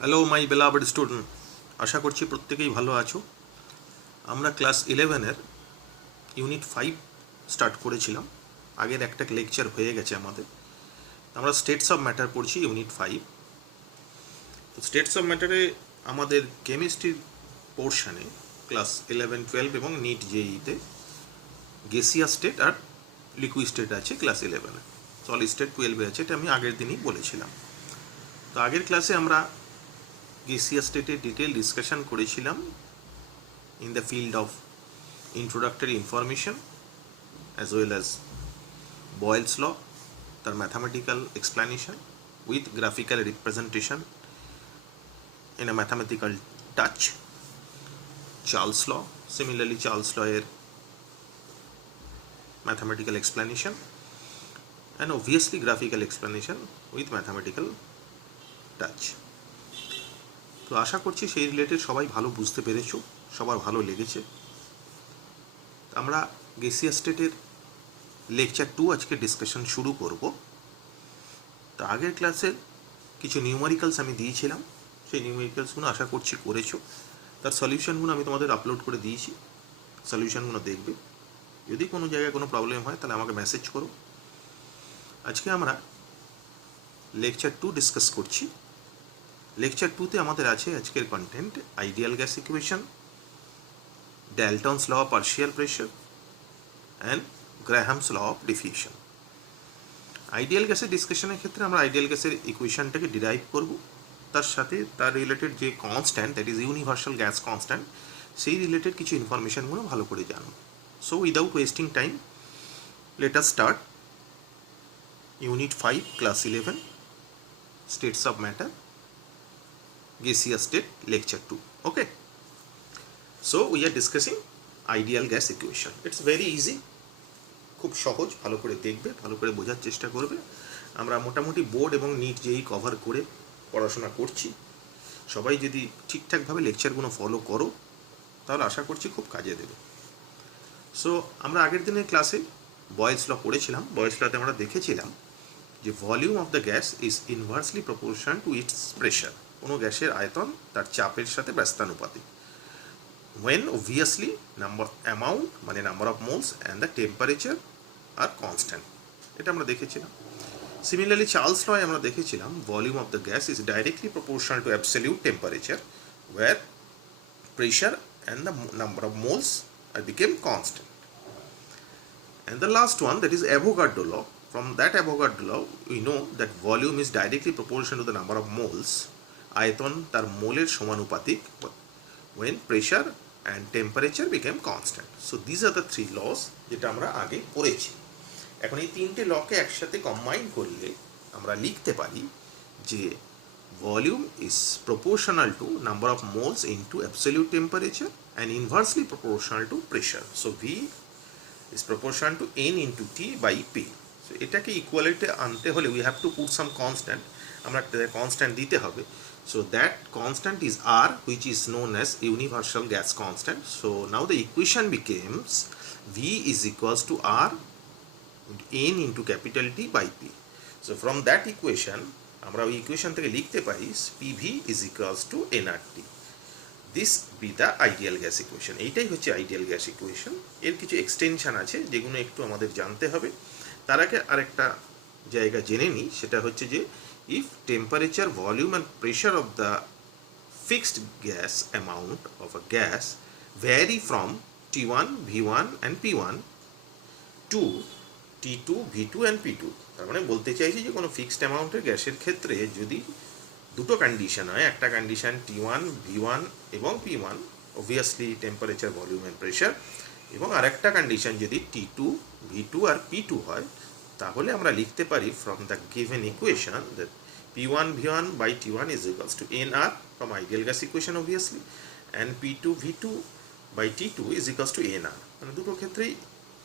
Hello my বেলাভেড student, আশা করছি প্রত্যেকেই ভালো আছো। আমরা ক্লাস 11-এর ইউনিট 5 স্টার্ট করেছিলাম। আগের একটা লেকচার হয়ে গেছে আমাদের। আমরা স্টেটস অফ ম্যাটার পড়ছি ইউনিট 5। স্টেটস অফ ম্যাটারে আমাদের কেমিস্ট্রির পোর্শনে ক্লাস 11, 12 এবং নিট জেইতে গ্যাসিয়াস স্টেট আর লিকুইড স্টেট আছে ক্লাস 11-এ। সলিড স্টেট 12-এ আছে, এটা আমি আগের দিনই বলেছিলাম। তো আগের ক্লাসে আমরা গ্যাসিয়াস স্টেটের ডিটেল ডিসকাশন করেছিলাম in the field of introductory information as well as Boyle's law, তার mathematical explanation with graphical representation in a mathematical touch. Charles law, similarly Charles law এর mathematical explanation and obviously graphical explanation with mathematical touch. তো আশা করছি সেই related সবাই ভালো বুঝতে পেরেছো, সবার ভালো লেগেছে। আমরা গ্যাসিয়াস স্টেটের লেকচার 2 আজকে ডিসকাশন শুরু করব। তো আগের ক্লাসে কিছু নিউমেরিক্যালস আমি দিয়েছিলাম, সেই নিউমেরিক্যালসগুলো আশা করছি করেছো। তার সলিউশনগুলো আমি তোমাদের আপলোড করে দিয়েছি, সলিউশনগুলো দেখবে। যদি কোনো জায়গায় কোনো প্রবলেম হয় তাহলে আমাকে মেসেজ করো। আজকে আমরা লেকচার 2 ডিসকাস করছি। লেকচার 2-তে আমাদের আছে আজকের content ideal gas equation, Dalton's law of partial pressure and Graham's law of diffusion. Ideal গ্যাসের ডিসকাশনের ক্ষেত্রে আমরা আইডিয়াল গ্যাসের ইকুয়েশনটাকে ডিরাইভ করব, তার সাথে তার রিলেটেড যে constant, that is universal gas constant, সেই রিলেটেড কিছু ইনফরমেশনগুলো ভালো করে জানব। So without wasting time let us start unit 5 class 11 states of matter gaseous state lecture 2. Okay, so we are discussing ideal gas equation. It's very easy, খুব সহজ, ভালো করে দেখবে, ভালো করে বোঝার চেষ্টা করবে। আমরা মোটামুটি বোর্ড এবং নিট যেই কভার করে পড়াশোনা করছি, সবাই যদি ঠিকঠাকভাবে লেকচারগুলো ফলো করো তাহলে আশা করছি খুব কাজে দেবে। সো আমরা আগের দিনের ক্লাসে বয়েলস ল পড়েছিলাম। বয়েলস লতে আমরা দেখেছিলাম যে volume of the gas is inversely proportion to its pressure. কোনো গ্যাসের আয়তন তার চাপের সাথে ব্যস্তানুপাতিক। when obviously amount মানে number of moles and the temperature are constant, এটা আমরা দেখেছিলাম। সিমিলারলি চার্লস লয় আমরা দেখেছিলাম volume of the gas is directly proportional to absolute temperature where pressure and the number of moles are became constant. And the last one, that is Avogadro law. From that Avogadro law we know that volume is directly proportional to the number of moles, আয়তন তার মোলের সমানুপাতিক when pressure and temperature became constant. So these are the three laws যেটা আমরা আগে পড়েছি। এখন এই তিনটে লকে একসাথে কম্বাইন করলে আমরা লিখতে পারি যে volume is proportional to number of moles into absolute temperature and inversely proportional to pressure. So V is proportional to N into T by P. So এটাকে ইকুয়ালিটি আনতে হলে we have to put some constant, আমরা constant দিতে হবে। So that constant is R, which is known as universal gas constant. So now the equation becomes V is equals to R N into capital T by P. So from that equation আমরা ওই equation থেকে লিখতে পারি PV is equals to nRT. This be the ideal gas equation. এইটাই হচ্ছে ideal gas equation. এর কিছু extension আছে যেগুলো একটু আমাদের জানতে হবে। তার আগে আরেকটা জায়গা জেনে নিই, সেটা হচ্ছে যে if temperature, volume and pressure of the fixed gas amount of a gas vary from T1, V1 and P1 to T2, V2 and P2, তার মানে বলতে চাইছি যে কোনো ফিক্সড অ্যামাউন্টের গ্যাসের ক্ষেত্রে যদি দুটো কন্ডিশন হয়, একটা কন্ডিশন T1, V1 এবং P1, obviously temperature, volume and pressure, এবং আরেকটা কন্ডিশন যদি T2, V2 আর P2 হয়, তাহলে আমরা লিখতে পারি from the given equation that P1 V1 by T1 is equals to nR from ideal gas equation obviously, and P2 V2 by T2 is equals to nR. মানে দুটো ক্ষেত্রেই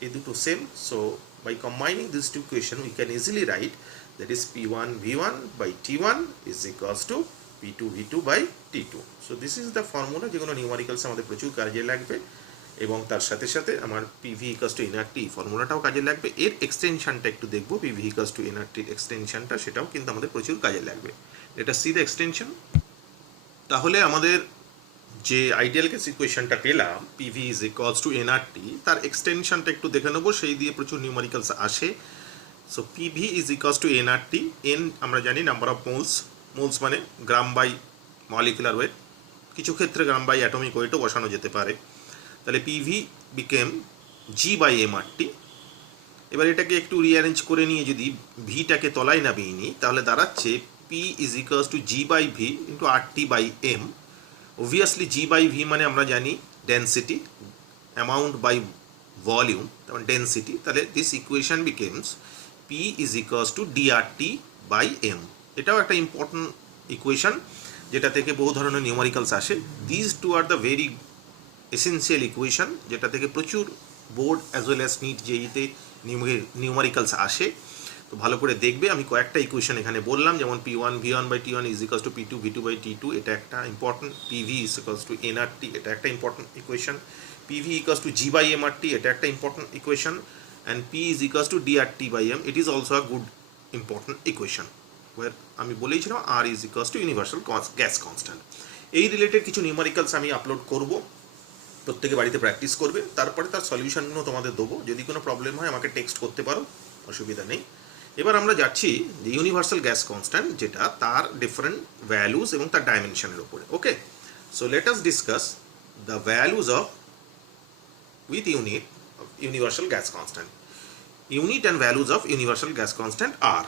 এই দুটো same. So by combining these two equation we can easily write that is P1 V1 by T1 is equals to P2 V2 by T2. So this is the formula যেগুলো numericals আমাদের প্রচুর কাজে লাগবে, এবং তার সাথে সাথে আমার পিভি ইকুয়ালস টু এনআরটি ফর্মুলাটাও কাজে লাগবে। এর এক্সটেনশনটা একটু দেখবো, পিভি ইকুয়ালস টু এনআরটির এক্সটেনশনটা, সেটাও কিন্তু আমাদের প্রচুর কাজে লাগবে। এটা সি দ্য এক্সটেনশন। তাহলে আমাদের যে আইডিয়াল গ্যাস ইকুয়েশনটা পেলাম PV is equals two nRT, তার এক্সটেনশনটা একটু দেখে নেবো, সেই দিয়ে প্রচুর নিউমারিক্যালস আসে। So PV is equals two nRT. N আমরা জানি নাম্বার অফ মোলস, মোলস মানে গ্রাম বাই মলিকুলার ওয়েট, কিছু ক্ষেত্রে গ্রাম বাই অ্যাটমিক ওয়েটও বসানো যেতে পারে। তাহলে PV became G by MRT. এবার এটাকে একটু রিঅ্যারেঞ্জ করে নিয়ে যদি ভিটাকে তলায় নামিয়ে নিই, তাহলে দাঁড়াচ্ছে P is equals to G by V into RT by M. Obviously G by V মানে আমরা জানি ডেন্সিটি, অ্যামাউন্ট বাই ভলিউম, তেমন ডেন্সিটি। তাহলে this equation becomes P is equals to DRT by M. এটাও একটা ইম্পর্টেন্ট ইকুয়েশন যেটা থেকে বহু ধরনের নিউমারিক্যালস আসে। This two are the very essential equation, যেটা থেকে প্রচুর board as well as NEET জেইতে নিউমারিক্যালস আসে। তো ভালো করে দেখবে, আমি কয়েকটা ইকুয়েশন এখানে বললাম, যেমন P1 V1 by T1 is equals to P2 V2 by T2, এটা একটা important. PV is equals to NRT, এটা একটা important equation. PV equals to G by MRT, এটা একটা important equation. And P is equals to DRT by M, it is also a good important equation. ওয়ার আমি বলেইছিলাম R is equals to universal gas constant. এই related কিছু numericals আমি upload করব, প্রত্যেকে বাড়িতে প্র্যাকটিস করবে, তারপরে তার সলিউশনগুলো তোমাদের দেবো। যদি কোনো প্রবলেম হয় আমাকে টেক্সট করতে পারো, অসুবিধা নেই। এবার আমরা যাচ্ছি যে ইউনিভার্সাল গ্যাস কনস্ট্যান্ট, যেটা তার ডিফারেন্ট ভ্যালুজ এবং তার ডাইমেনশনের উপরে। Okay, so let us discuss the values of with unit of universal gas constant. Unit and values of universal gas constant R.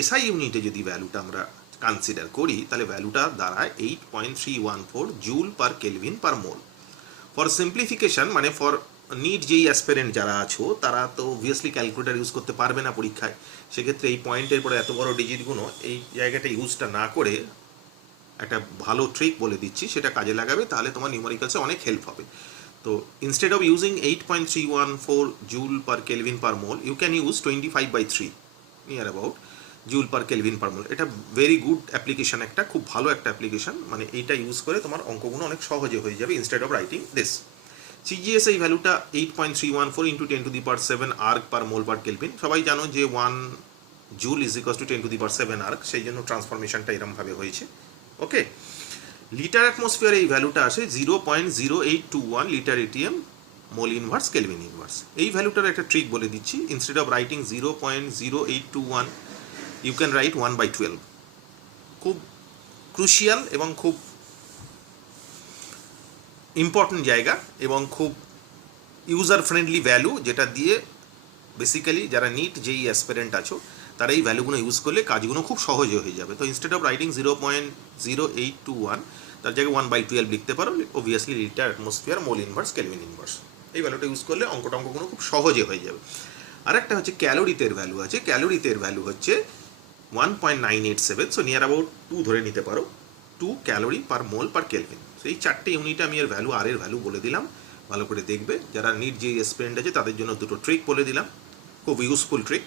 SI ইউনিটে যদি ভ্যালুটা আমরা কনসিডার করি, তাহলে ভ্যালুটা দাঁড়ায় 8.314 joule per kelvin per mole. For simplification, মানে for NEET যেই অ্যাসপিরেন্ট যারা আছো, তারা তো অবভিয়াসলি ক্যালকুলেটার ইউজ করতে পারবে না পরীক্ষায়। সেক্ষেত্রে এই পয়েন্টের পরে এত বড় ডিজিটগুলো এই জায়গাটা ইউজটা না করে একটা ভালো ট্রিক বলে দিচ্ছি, সেটা কাজে লাগাবে, তাহলে তোমার নিউমারিক্যালসে অনেক হেল্প হবে। তো instead of using 8.314 joule per kelvin per mole, you can use 25/3 near about joule per kelvin per mole. এটা ভেরি গুড অ্যাপ্লিকেশন, একটা খুব ভালো একটা অ্যাপ্লিকেশন। মানে এইটা ইউজ করে তোমার অঙ্কগুলো অনেক সহজে হয়ে যাবে instead of writing this. CGS এই ভ্যালুটা 8.314 into 10⁻7 erg per mole per kelvin. সবাই জানো যে 1 joule is equals to 10⁻7 erg, সেই জন্য ট্রান্সফরমেশনটা এরমভাবে হয়েছে। ওকে, লিটার অ্যাটমসফিয়ারে এই ভ্যালুটা আসে 0.0821 litre atm mole inverse kelvin inverse. এই ভ্যালুটার একটা ট্রিক বলে দিচ্ছি। Instead of writing 0.0821, you can write 1/12। খুব ক্রুশিয়াল এবং খুব ইম্পর্টেন্ট জায়গা এবং খুব ইউজার ফ্রেন্ডলি ভ্যালু, যেটা দিয়ে বেসিক্যালি যারা নিট যেই অ্যাসপিরেন্ট আছো তারা এই ভ্যালুগুলো ইউজ করলে কাজগুলো খুব সহজে হয়ে যাবে। তো ইনস্টেড অফ রাইটিং 0.0821, তার জায়গায় 1/12 লিখতে পারো। Obviously litre atmosphere mole inverse kelvin inverse, এই ভ্যালুটা ইউজ করলে অঙ্কগুলো খুব সহজে হয়ে যাবে। আরেকটা হচ্ছে ক্যালোরিতের ভ্যালু আছে। ক্যালোরিতের ভ্যালু হচ্ছে 1.987, সো নিয়ার অ্যাবাউট 2 ধরে নিতে পারো, 2 calorie per mole per kelvin. So এই চারটে ইউনিটে আমি এর ভ্যালু, আর এর ভ্যালু বলে দিলাম, ভালো করে দেখবে। যারা নিট যে এক্সপেরিয়েন্ট আছে তাদের জন্য দুটো ট্রিক বলে দিলাম, খুব ইউজফুল ট্রিক,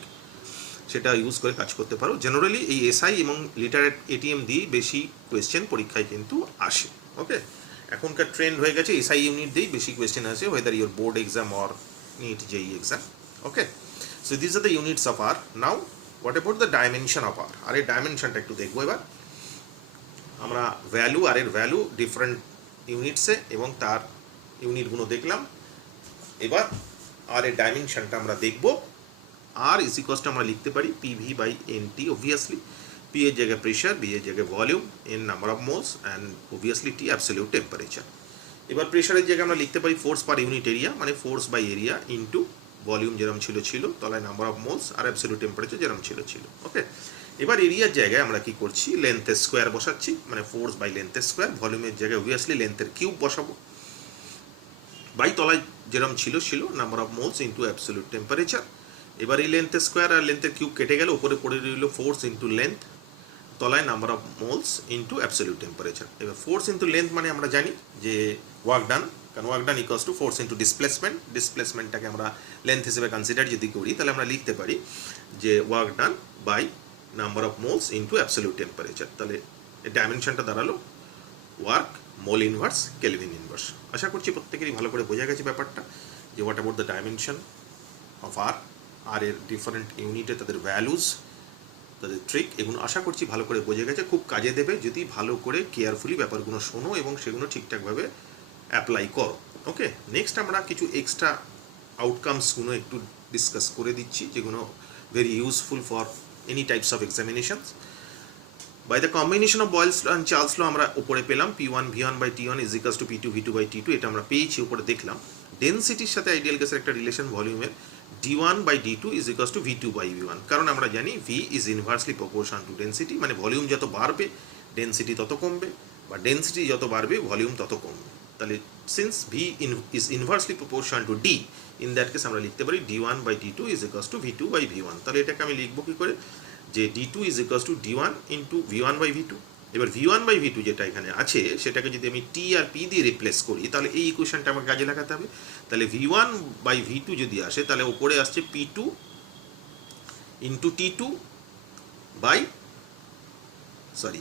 সেটা ইউজ করে কাজ করতে পারো। জেনারেলি এই এসআই এবং লিটার এটিএম দিয়ে বেশি কোয়েশ্চেন পরীক্ষায় কিন্তু আসে। ওকে, এখনকার ট্রেন্ড হয়ে গেছে এসআই ইউনিট দিয়েই বেশি কোয়েশ্চেন আসে, whether your board exam or NEET JEE exam. Okay, so this are the units of R. Now what about the dimension of R. আর এই ডাইমেনশনটা একটু দেখবো এবার আমরা। ভ্যালু, আর এর ভ্যালু ডিফারেন্ট ইউনিটসে এবং তার ইউনিটগুলো দেখলাম। এবার আর এর ডাইমেনশনটা আমরা দেখব। আর ইজ ইকুয়ালস টু আমরা লিখতে পারি PV by NT. Obviously P এর জায়গায় প্রেশার, বি এর জায়গায় volume, N number of moles and obviously T absolute temperature. এবার প্রেশারের জায়গায় আমরা লিখতে পারি ফোর্স পার ইউনিট এরিয়া, মানে force by area into volume যেরকম ছিল, তলায় নাম্বার অফ মোলস আর অ্যাবসলিউট টেম্পারেচার যেরকম ছিল। ওকে, এবার এরিয়ার জায়গায় আমরা কি করছি, লেন্থের স্কোয়ার বসাচ্ছি, মানে ফোর্স বাই লেন্থের স্কোয়ার। ভলিউমের জায়গায় অবভিয়াসলি লেন্থের কিউব বসাবো, বাই তলায় যেরকম ছিল number of moles into absolute temperature. এবার এই লেন্থের স্কোয়ার আর লেন্থের কিউব কেটে গেল, উপরে পড়ে রইল ফোর্স ইন্টু লেন্থ, তলায় number of moles into absolute temperature. এবার ফোর্স ইন্টু লেন্থ মানে আমরা জানি যে ওয়ার্ক ডান, কারণ work done equals to force into displacement. ডিসপ্লেসমেন্টটাকে আমরা লেন্থ হিসেবে কনসিডার যদি করি, তাহলে আমরা লিখতে পারি যে work done by number of moles into absolute temperature. তাহলে এই ডাইমেনশনটা দাঁড়ালো work mole inverse kelvin inverse. আশা করছি প্রত্যেকেরই ভালো করে বোঝা গেছে ব্যাপারটা, যে what about the dimension of R, R এর ডিফারেন্ট ইউনিটে তাদের ভ্যালুজ, তাদের ট্রিক, এগুলো আশা করছি ভালো করে বোঝে গেছে, খুব কাজে দেবে যদি ভালো করে কেয়ারফুলি ব্যাপারগুলো শোনো এবং সেগুলো ঠিকঠাকভাবে অ্যাপ্লাই করো। ওকে, নেক্সট আমরা কিছু এক্সট্রা আউটকামসগুলো একটু ডিসকাস করে দিচ্ছি, যেগুলো very useful for any types of examinations. By the combination of Boyle's law and Charles law আমরা উপরে পেলাম P1 V1 by T1 is equals to P2 V2 by T2, এটা আমরা পেয়েছি, উপরে দেখলাম। ডেনসিটির সাথে আইডিয়াল গ্যাসের একটা রিলেশন ভলিউমের D1 by D2 is equals to V2 by V1, কারণ আমরা জানি V is inversely proportion to density, মানে ভলিউম যত বাড়বে ডেনসিটি তত কমবে, বা ডেনসিটি যত বাড়বে ভলিউম তত কমবে। তাহলে since V is inversely proportion to D, in that case আমরা লিখতে পারি D1 by D2 is equals to V2 by V1। তাহলে এটাকে আমি লিখবো কী করে, যে D2 is equals to D1 into V1 by V2। এবার V1 বাই V2 যেটা এখানে আছে সেটাকে যদি আমি T আর P দিয়ে রিপ্লেস করি, তাহলে এই ইকুয়েশনটা আমাকে কাজে লাগাতে হবে। তাহলে V1 বাই V2 যদি আসে, তাহলে ওপরে আসছে P2 into T2 by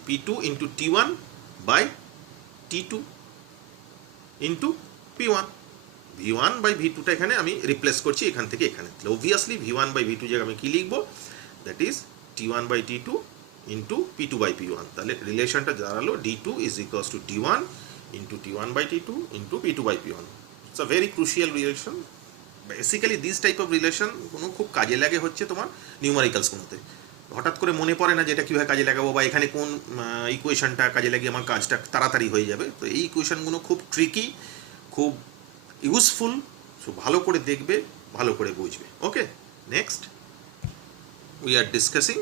P2 into T1 by T2 into P1। V1 by V2টা এখানে আমি রিপ্লেস করছি এখান থেকে এখানে, তাহলে অবভিয়াসলি V1 বাই V2 জায়গায় আমি কী লিখবো, that is T1 by T2 into P2 by P1। তাহলে রিলেশনটা দাঁড়ালো D2 is equals to D1 into T1 by T2 into P2 by P1। It's a very crucial relation. Basically this type of relation কোনো খুব কাজে লাগে হচ্ছে তোমার নিউমারিক্যালসগুলোতে। হঠাৎ করে মনে পড়ে না যে এটা কীভাবে কাজে লাগাবো, বা এখানে কোন ইকুয়েশনটা কাজে লাগিয়ে আমার কাজটা তাড়াতাড়ি হয়ে যাবে। তো এই ইকুয়েশনগুলো খুব ট্রিকি, খুব ইউজফুল, সো ভালো করে দেখবে, ভালো করে বুঝবে। Okay, next we are discussing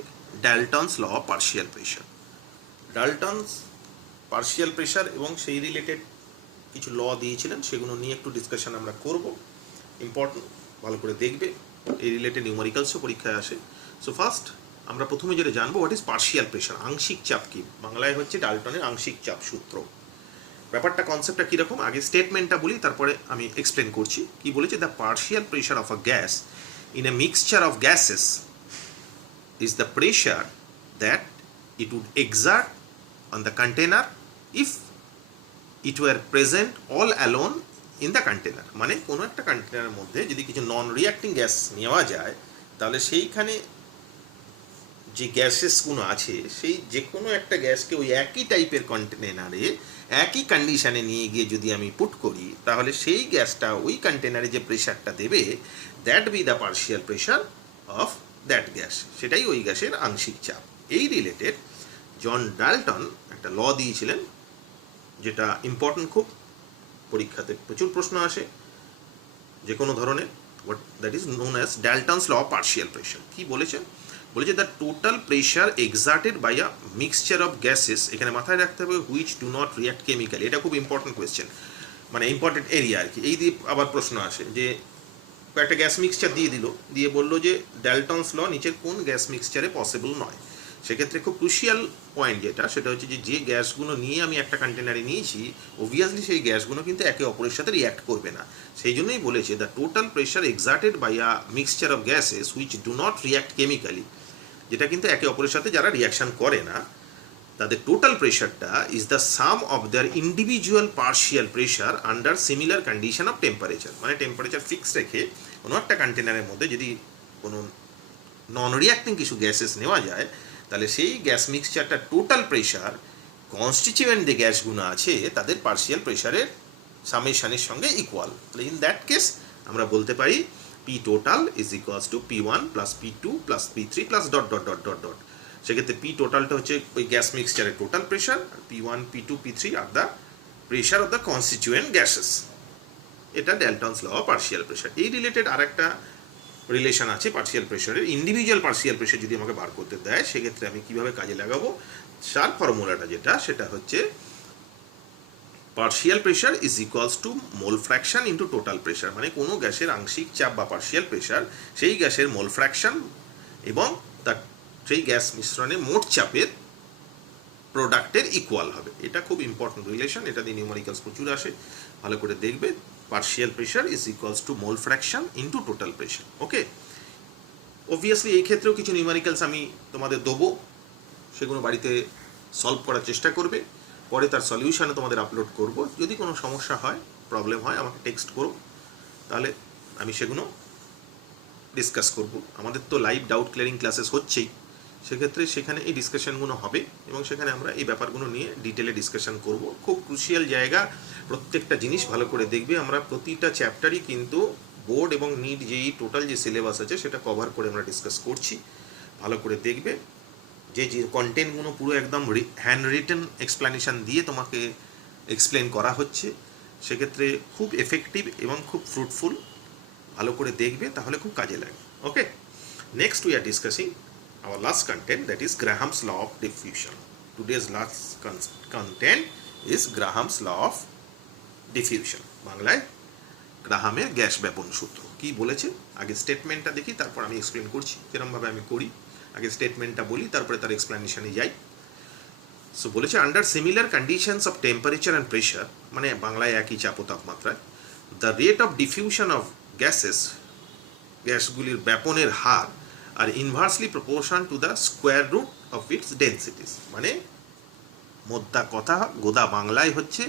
Dalton's law of partial pressure. Dalton's partial pressure এবং সেই রিলেটেড কিছু ল দিয়েছিলেন, সেগুলো নিয়ে একটু ডিসকাশন আমরা করব। ইম্পর্টেন্ট, ভালো করে দেখবে, এই রিলেটেড নিউমারিক্যালসও পরীক্ষায় আসে। সো ফার্স্ট আমরা প্রথমে যেটা জানবো, হোয়াট ইজ পার্শিয়াল প্রেশার, আংশিক চাপ কি, বাংলায় হচ্ছে ডালটনের আংশিক চাপ সূত্র। ব্যাপারটা কনসেপ্টটা কীরকম, আগে স্টেটমেন্টটা বলি, তারপরে আমি এক্সপ্লেন করছি। কি বলেছে, the partial pressure of a gas in a mixture of gases is the pressure that it would exert on the container if it were present all alone in the container। মানে কোনো একটা কন্টেনারের মধ্যে যদি কিছু নন reacting gas নেওয়া যায়, তাহলে সেইখানে যে গ্যাসেসগুলো আছে, সেই যে কোনো একটা গ্যাসকে ওই একই টাইপের কন্টেনারে একই কন্ডিশনে নিয়ে গিয়ে যদি আমি পুট করি, তাহলে সেই গ্যাসটা ওই কন্টেনারে যে প্রেশারটা দেবে, that B the partial pressure of that gas, সেটাই ওই গ্যাসের আংশিক চাপ। এই রিলেটেড জন ডালটন একটা ল দিয়েছিলেন, যেটা ইম্পর্টেন্ট খুব, পরীক্ষাতে প্রচুর প্রশ্ন আসে যে কোনো ধরনের। What that is known as Dalton's law of partial pressure. কি বলেছেন, বলেছে the total pressure exerted by a mixture of gases, এখানে মাথায় রাখতে হবে which do not react chemically, এটা খুব ইম্পর্টেন্ট কোয়েশ্চেন, মানে ইম্পর্টেন্ট এরিয়া আর কি। এই দিয়ে আবার প্রশ্ন আসে যে একটা গ্যাস মিক্সচার দিয়ে দিল, দিয়ে বললো যে ডালটনস ল নিচের কোন গ্যাস মিক্সচারে পসিবল নয়। সেক্ষেত্রে খুব ক্রুশিয়াল পয়েন্ট যেটা, সেটা হচ্ছে যে গ্যাসগুলো নিয়ে আমি একটা কন্টেনারে নিয়েছি, অবভিয়াসলি সেই গ্যাসগুলো কিন্তু একে অপরের সাথে রিয়াক্ট করবে না। সেই জন্যই বলেছে the total pressure exerted by a mixture of gases which do not react chemically, যেটা কিন্তু একে অপরের সাথে যারা রিয়াকশান করে না, তাদের টোটাল প্রেশারটা is the some of their individual partial pressure under similar condition of temperature. মানে টেম্পারেচার ফিক্স রেখে কোনো একটা কন্টেনারের মধ্যে যদি কোনো নন রিয়াক্টিং কিছু গ্যাসেস নেওয়া যায়, তাহলে সেই গ্যাস মিক্সচারটা টোটাল প্রেশার কনস্টিটিউয়েন্ট যে গ্যাসগুলো আছে তাদের পার্শিয়াল প্রেশারের সামেশানের সঙ্গে ইকুয়াল। তাহলে ইন দ্যাট কেস আমরা বলতে পারি P total is equals to P1 plus P2 plus P3 plus dot dot dot dot dot. সেক্ষেত্রে P টোটালটা হচ্ছে ওই গ্যাস মিক্সচারের total pressure, P1 P2 P3 are the pressure of the constituent gases. এটা Dalton's law of partial pressure. এই related আরেকটা relation আছে partial প্রেশারের, ইন্ডিভিজুয়াল পার্শিয়াল প্রেশার যদি আমাকে বার করতে দেয়, সেক্ষেত্রে আমি কীভাবে কাজে লাগাবো, তার ফর্মুলাটা যেটা, সেটা হচ্ছে partial pressure is equals to mole fraction into total pressure. মানে কোনো গ্যাসের আংশিক চাপ বা পার্শিয়াল প্রেশার সেই গ্যাসের মোল ফ্র্যাকশন এবং তার সেই গ্যাস মিশ্রণে মোট চাপের প্রোডাক্টের ইকুয়াল হবে। এটা খুব ইম্পর্টেন্ট রিলেশন, এটা দিয়ে নিউমারিক্যালস প্রচুর আসে, ভালো করে দেখবে। Partial pressure is equals to mole fraction into total pressure. Okay, obviously এই ক্ষেত্রেও কিছু নিউমারিক্যালস আমি তোমাদের দেবো, সেগুলো বাড়িতে সলভ করার চেষ্টা করবে, পরে তার সলিউশানে তোমাদের আপলোড করব। যদি কোনো সমস্যা হয়, প্রবলেম হয়, আমাকে টেক্সট করো, তাহলে আমি সেগুলো ডিসকাস করব। আমাদের তো লাইভ ডাউট ক্লিয়ারিং ক্লাসেস হচ্ছেই, সেক্ষেত্রে সেখানে এই ডিসকাশনগুলো হবে এবং সেখানে আমরা এই ব্যাপারগুলো নিয়ে ডিটেলে ডিসকাশন করব। খুব ক্রুশিয়াল জায়গা, প্রত্যেকটা জিনিস ভালো করে দেখবে। আমরা প্রতিটা চ্যাপ্টারই কিন্তু বোর্ড এবং নিট যেই টোটাল যে সিলেবাস আছে সেটা কভার করে আমরা ডিসকাস করছি, ভালো করে দেখবে। যে যে কন্টেন্টগুলো পুরো একদম হ্যান্ড রিটেন এক্সপ্লেনেশন দিয়ে তোমাকে এক্সপ্লেন করা হচ্ছে, সেক্ষেত্রে খুব এফেক্টিভ এবং খুব ফ্রুটফুল। ভালো করে দেখবে, তাহলে খুব কাজে লাগে। Okay, next we are discussing our last content, that is Graham's law of diffusion. Today's last content is Graham's law of diffusion. বাংলায় গ্রাহামের গ্যাস ব্যাপন সূত্র কি বলেছে। আগে স্টেটমেন্টটা দেখি, তারপর আমি এক্সপ্লেন করছি যেরকমভাবে আমি করি। আগে স্টেটমেন্টটা বলি, তারপরে তার এক্সপ্লেনেশনে যাই। সো বলেছে under similar conditions of temperature and pressure, মানে বাংলায় একই চাপ ও তাপমাত্রায়, the rate of diffusion of gases, গ্যাসগুলির ব্যাপনের হার are inversely proportion to the square root of its densities. মানে মোদ্দা কথা গোদা বাংলায় হচ্ছে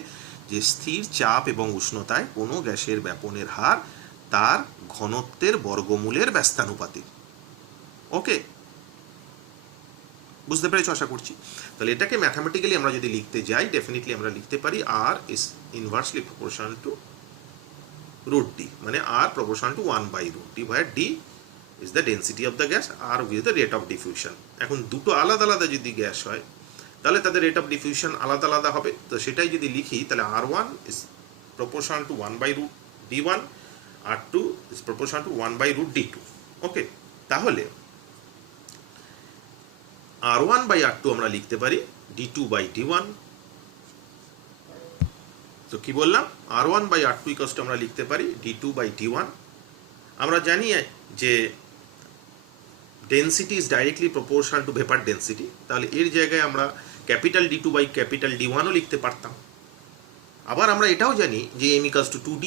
যে স্থির চাপ এবং উষ্ণতায় কোনো গ্যাসের ব্যাপনের হার তার ঘনত্বের বর্গমূলের ব্যস্তানুপাতিক। ওকে, বুঝতে পেরেছো আশা করছি। তাহলে এটাকে ম্যাথামেটিক্যালি আমরা যদি লিখতে যাই, ডেফিনেটলি আমরা লিখতে পারি R is inversely proportion to root D, মানে R proportion to 1/√d, where d is the density of the gas, r with the rate of diffusion. এখন দুটো আলাদা আলাদা যদি গ্যাস হয় তাহলে তাদের রেট অফ ডিফিউশন আলাদা আলাদা হবে। তো সেটাই যদি লিখি তাহলে r1 is proportional to 1/√d1, r2 is proportional to 1/√d2. ওকে, তাহলে r1/r2 আমরা লিখতে পারি d2/d1। তো কি বললাম, r1/r2 ইকুয়ালস টু আমরা লিখতে পারি d2/d1। আমরা জানি যে density is directly proportional to vapour density, তাহলে এর জায়গায় আমরা ক্যাপিটাল d2/ক্যাপিটাল d1ও লিখতে পারতাম। আবার আমরা এটাও জানি যে m ইকুয়ালস টু 2d,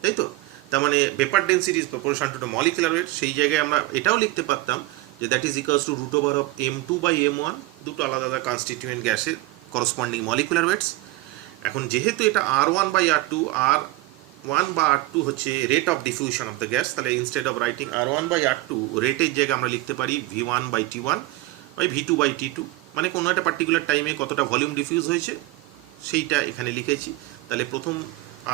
তাই তো। তার মানে vapour density is proportional to the molecular weight. সেই জায়গায় আমরা এটাও লিখতে পারতাম যে that is equals two √of m2/m1, দুটো আলাদা আলাদা কনস্টিটিউয়েন্ট গ্যাসের করসপন্ডিং মলিকুলার ওয়েটস। এখন যেহেতু এটা r1/r2, r1/r2 হচ্ছে rate of diffusion of the gas, তাহলে ইনস্টেড অফ রাইটিং r1/r2 রেটের জায়গায় আমরা লিখতে পারি v1/t1 বাই v2/t2, মানে কোনো একটা পার্টিকুলার টাইমে কতটা ভলিউম ডিফিউজ হয়েছে সেইটা এখানে লিখেছি। তাহলে প্রথম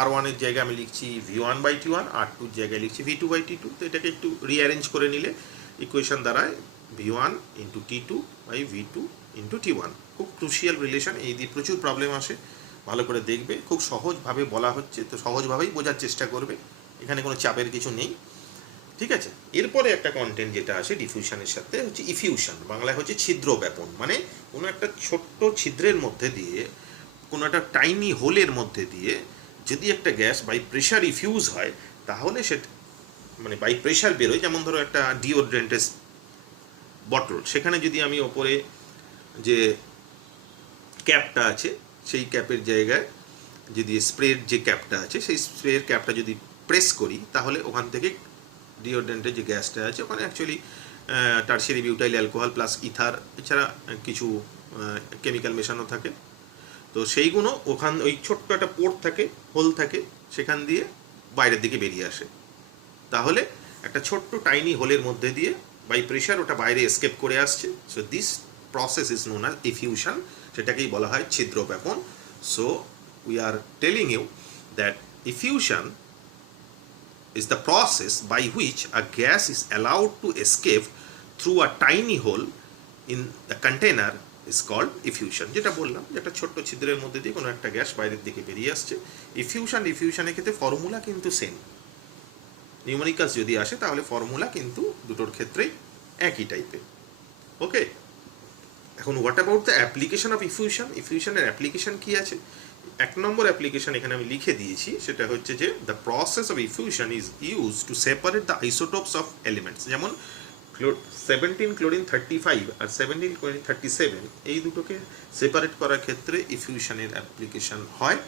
r1 এর জায়গায় আমি লিখছি v1/t1, r2 এর জায়গায় লিখছি v2/t2। তো এটাকে একটু রিঅ্যারেঞ্জ করে নিলে ইকুয়েশন দ্বারায় v1 into t2 by v2 into t1। খুব ক্রুশিয়াল রিলেশন, এই দিয়ে প্রচুর প্রবলেম আসে, ভালো করে দেখবে। খুব সহজভাবে বলা হচ্ছে, তো সহজভাবেই বোঝার চেষ্টা করবে, এখানে কোনো চাপের কিছু নেই, ঠিক আছে। এরপরে একটা কন্টেন্ট যেটা আসে ডিফিউশনের সাথে হচ্ছে ইফিউশন, বাংলায় হচ্ছে ছিদ্র ব্যাপন। মানে কোনো একটা ছোট্ট ছিদ্রের মধ্যে দিয়ে, কোনো একটা টাইনি হোলের মধ্যে দিয়ে যদি একটা গ্যাস বাই প্রেশার ইফিউজ হয়, তাহলে সেটা মানে বাই প্রেশার বেরোয়। যেমন ধরো একটা ডিওড্রেন্টের বটল, সেখানে যদি আমি ওপরে যে ক্যাপটা আছে সেই ক্যাপের জায়গায় যদি স্প্রের যে ক্যাপটা আছে সেই স্প্রের ক্যাপটা যদি প্রেস করি, তাহলে ওখান থেকে ডিওড্রেন্টের যে গ্যাসটা আছে ওখানে actually tertiary butyl alcohol plus ether, এছাড়া কিছু কেমিক্যাল মেশানো থাকে। তো সেইগুলো ওখান ওই ছোট্ট একটা পোর্ট থাকে, হোল থাকে, সেখান দিয়ে বাইরের দিকে বেরিয়ে আসে। তাহলে একটা ছোট্ট টাইনি হোলের মধ্যে দিয়ে বাই প্রেশার ওটা বাইরে এসকেপ করে আসছে। So this process is known as effusion, সেটাকেই বলা হয় ছিদ্র ব্যাপন। So we are telling you that effusion is the process by which a gas is allowed to escape through a tiny hole in the container is called diffusion. যেটা বললাম, যেটা ছোট্ট ছিদ্রের মধ্যে দিয়ে কোনো একটা গ্যাস বাইরের দিকে বেরিয়ে আসছে। ডিফিউশনের ক্ষেত্রে ফর্মুলা কিন্তু সেম, নিউমেরিক্যালস যদি আসে তাহলে ফর্মুলা কিন্তু দুটোর ক্ষেত্রেই একই টাইপের। ওকে, এখন what about the application of ইফিউশনের অ্যাপ্লিকেশন কি আছে? এক নম্বর অ্যাপ্লিকেশন এখানে আমি লিখে দিয়েছি, সেটা হচ্ছে যে the process of effusion is use to separate the isotopes of elements. যেমন 17 ক্লোরিন 35 আর 17 ক্লোরিন 37 এই দুটোকে সেপারেট করার ক্ষেত্রে ইফিউশনের অ্যাপ্লিকেশন হয়।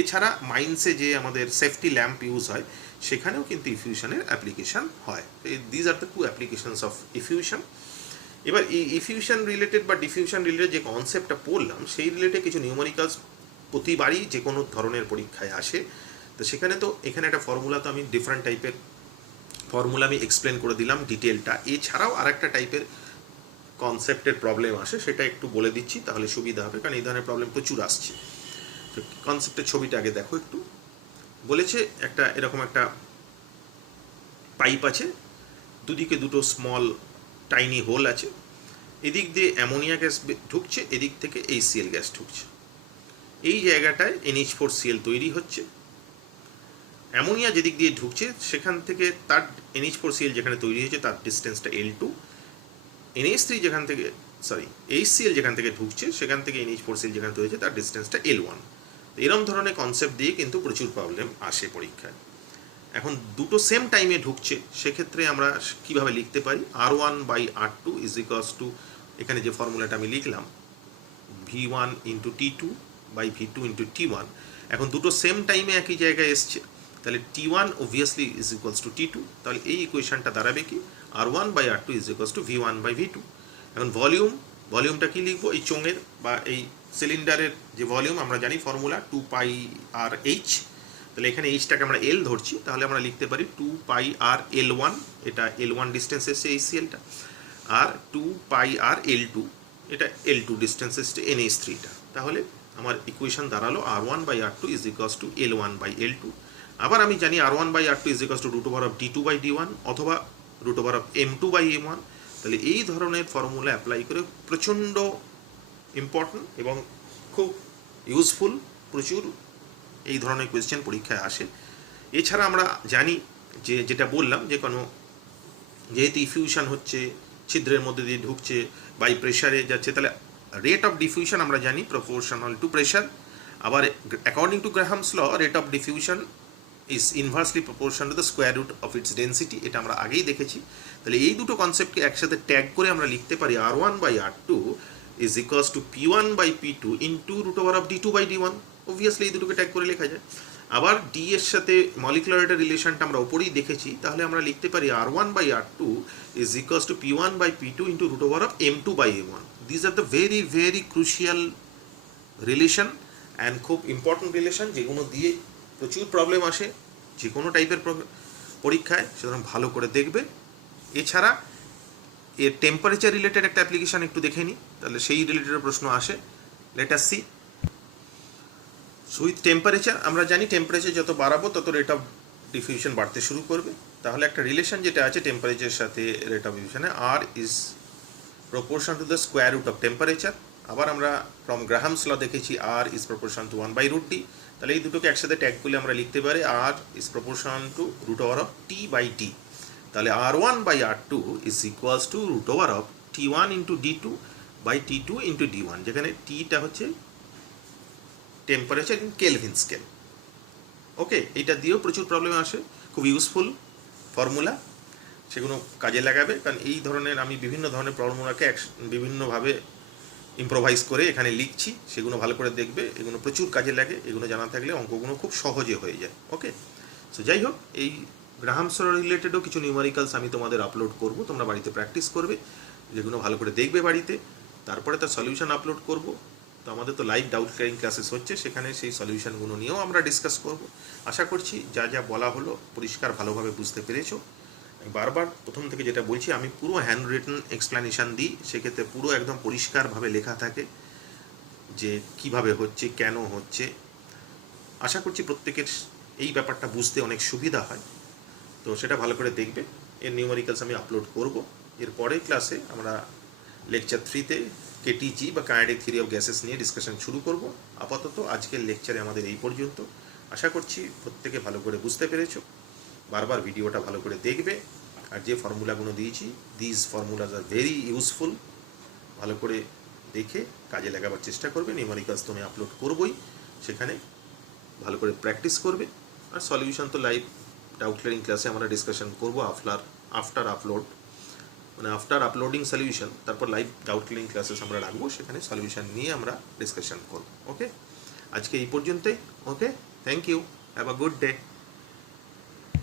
এছাড়া মাইন্সে যে আমাদের সেফটি ল্যাম্প ইউজ হয় সেখানেও কিন্তু ইফিউশনের অ্যাপ্লিকেশন হয়। These are the two applications of effusion. এবার এই ইফিউশন রিলেটেড বা ডিফিউশন রিলেটেড যে কনসেপ্টটা পড়লাম, সেই রিলেটেড কিছু নিউমেরিক্যালস প্রতিবারই যে কোনো ধরনের পরীক্ষায় আসে। তো সেখানে তো এখানে একটা ফর্মুলা, তো আমি ডিফারেন্ট টাইপের ফর্মুলা আমি এক্সপ্লেন করে দিলাম ডিটেলটা। এছাড়াও আর একটা টাইপের কনসেপ্টের প্রবলেম আসে সেটা একটু বলে দিচ্ছি, তাহলে সুবিধা হবে, কারণ এই ধরনের প্রবলেম প্রচুর আসছে। তো কনসেপ্টের ছবিটা আগে দেখো একটু। বলেছে একটা এরকম একটা পাইপ আছে, দুদিকে দুটো স্মল টাইনি হোল আছে, এদিক দিয়ে অ্যামোনিয়া গ্যাস ঢুকছে, এদিক থেকে HCl গ্যাস ঢুকছে। এই জায়গাটায় NH4Cl তৈরি হচ্ছে। অ্যামোনিয়া যেদিক দিয়ে ঢুকছে সেখান থেকে তার NH4Cl যেখানে তৈরি হয়েছে তার ডিস্টেন্সটা L2, NH3 যেখান থেকে HCl যেখান থেকে ঢুকছে সেখান থেকে NH4Cl যেখানে তৈরি হয়েছে তার ডিস্টেন্সটা L1। এরম ধরনের কনসেপ্ট দিয়ে কিন্তু প্রচুর প্রবলেম আসে পরীক্ষায়। এখন দুটো সেম টাইমে ঢুকছে, সেক্ষেত্রে আমরা কিভাবে লিখতে পারি? R1/R2 ইজ ইকুয়ালস টু, এখানে যে ফর্মুলাটা আমি লিখলাম, V1 into T2/V2 into T1। এখন দুটো সেম টাইমে একই জায়গায় এসছে, তাহলে T1 obviously is equals two T2। তাহলে এই ইকুয়েশনটা দাঁড়াবে কি? R1/R2 is equals two V1/V2। এখন ভলিউমটা কি লিখবো? এই চোঙের বা এই সিলিন্ডারের যে ভলিউম আমরা জানি ফর্মুলা 2πRH। তাহলে এখানে এইচটাকে আমরা এল ধরছি, তাহলে আমরা লিখতে পারি 2πRL1, এটা L1 ডিস্টেন্স এসছে HClটা, আর 2πRL2, এটা L2 ডিস্টেন্স এসছে NH3টা। তাহলে আমার ইকুয়েশন দাঁড়ালো R1/R2 is equals two L1/L2। আবার আমি জানি R1/R2 is equals two √D2/D1 অথবা √M2/M1। তাহলে এই ধরনের ফর্মুলা অ্যাপ্লাই করে প্রচণ্ড ইম্পর্টেন্ট এবং খুব ইউজফুল, প্রচুর এই ধরনের কোয়েশ্চেন পরীক্ষায় আসে। এছাড়া আমরা জানি যে, যেটা বললাম, যে কোনো যেহেতু ইফিউশন হচ্ছে, ছিদ্রের মধ্যে দিয়ে ঢুকছে, বাই প্রেশারে যাচ্ছে, তাহলে রেট অফ ডিফিউশন আমরা জানি প্রপোর্শনাল টু প্রেশার। আবার according to Graham's law, rate of diffusion is inversely proportional to the square root of its density, এটা আমরা আগেই দেখেছি। তাহলে এই দুটো কনসেপ্টকে একসাথে ট্যাগ করে আমরা লিখতে পারি R1/R2 is equals two P1/P2 into √D2/D1। Obviously এই দুটোকে ট্যাগ করে লেখা যায়। আবার ডি এর সাথে মলিকুলার রিলেশনটা আমরা ওপরেই দেখেছি, তাহলে আমরা লিখতে পারি R1/R2 is equals two P1/P2 into √M2/M1। This are the very very crucial relation and খুব ইম্পর্টেন্ট রিলেশন, যেগুলো দিয়ে প্রচুর প্রবলেম আসে যে কোনো টাইপের পরীক্ষায়, সুতরাং ভালো করে দেখবে। এছাড়া এর টেম্পারেচার রিলেটেড একটা অ্যাপ্লিকেশান একটু দেখে নিই, তাহলে সেই রিলেটেড প্রশ্ন আসে। Let us see. With temperature আমরা জানি টেম্পারেচার যত বাড়াবো তত রেট অফ ডিফিউশন বাড়তে শুরু করবে। তাহলে একটা রিলেশন যেটা আছে টেম্পারেচারের সাথে রেট অফ ডিফিউশনে, R is proportion to the square root of temperature. আবার আমরা ফ্রম গ্রাহামস ল দেখেছি আর ইজ প্রপোর্শন টু 1/√D। তাহলে এই দুটোকে একসাথে ট্যাগ করলে আমরা লিখতে পারি R is proportion two √T/D। তাহলে R1/R2 is equals to √T1 into D2/T2 into D1, যেখানে টিটা হচ্ছে temperature in kelvin scale. Okay, এইটা দিয়েও প্রচুর প্রবলেম আসে, খুব ইউজফুল ফর্মুলা, সেগুলো কাজে লাগাবে। কারণ এই ধরনের আমি বিভিন্ন ধরনের ফর্মুলাকে বিভিন্নভাবে ইম্প্রোভাইজ করে এখানে লিখছি, সেগুলো ভালো করে দেখবে, এগুলো প্রচুর কাজে লাগে। এগুলো জানা থাকলে অঙ্কগুলো খুব সহজে হয়ে যায়। ওকে, সো যাই হোক, এই গ্রাহামস ল রিলেটেডও কিছু নিউমেরিক্যালস আমি তোমাদের আপলোড করব, তোমরা বাড়িতে প্র্যাকটিস করবে, যেগুলো ভালো করে দেখবে বাড়িতে, তারপরে তার সলিউশন আপলোড করব। তো আমাদের তো লাইভ ডাউট ক্লিয়ারিং ক্লাসেস হচ্ছে, সেখানে সেই সলিউশনগুলো নিয়েও আমরা ডিসকাস করব। আশা করছি যা যা বলা হলো পরিষ্কার ভালোভাবে বুঝতে পেরেছো। বারবার প্রথম থেকে যেটা বলছি, আমি পুরো হ্যান্ড রিটেন এক্সপ্লেনেশান দিই, সেক্ষেত্রে পুরো একদম পরিষ্কারভাবে লেখা থাকে যে কিভাবে হচ্ছে, কেন হচ্ছে। আশা করছি প্রত্যেকের এই ব্যাপারটা বুঝতে অনেক সুবিধা হয়, তো সেটা ভালো করে দেখবে। এর নিউমেরিক্যালস আমি আপলোড করব। এর পরের ক্লাসে আমরা লেকচার 3-তে KTG বা কাইনেটিক থিওরি অফ গ্যাসেস নিয়ে ডিসকাশন শুরু করব। আপাতত আজকের লেকচারে আমাদের এই পর্যন্ত। আশা করছি প্রত্যেকে ভালো করে বুঝতে পেরেছো। বারবার ভিডিওটা ভালো করে দেখবে, আর যে ফর্মুলাগুলো দিয়েছি, this formulas are very useful, ভালো করে দেখে কাজে লাগাবার চেষ্টা করবে। নিউমেরিক্যালস তো আমি আপলোড করবই, সেখানে ভালো করে প্র্যাকটিস করবে। আর সলিউশন তো লাইভ ডাউট ক্লিয়ারিং ক্লাসে আমরা ডিসকাশন করবো আফটার আপলোড, মানে আফটার আপলোডিং সলিউশন, তারপর লাইভ ডাউট ক্লিয়ারিং ক্লাসেস আমরা রাখবো, সেখানে সলিউশন নিয়ে আমরা ডিসকাশন করব। ওকে, আজকে এই পর্যন্তই। Okay, thank you, have a good day.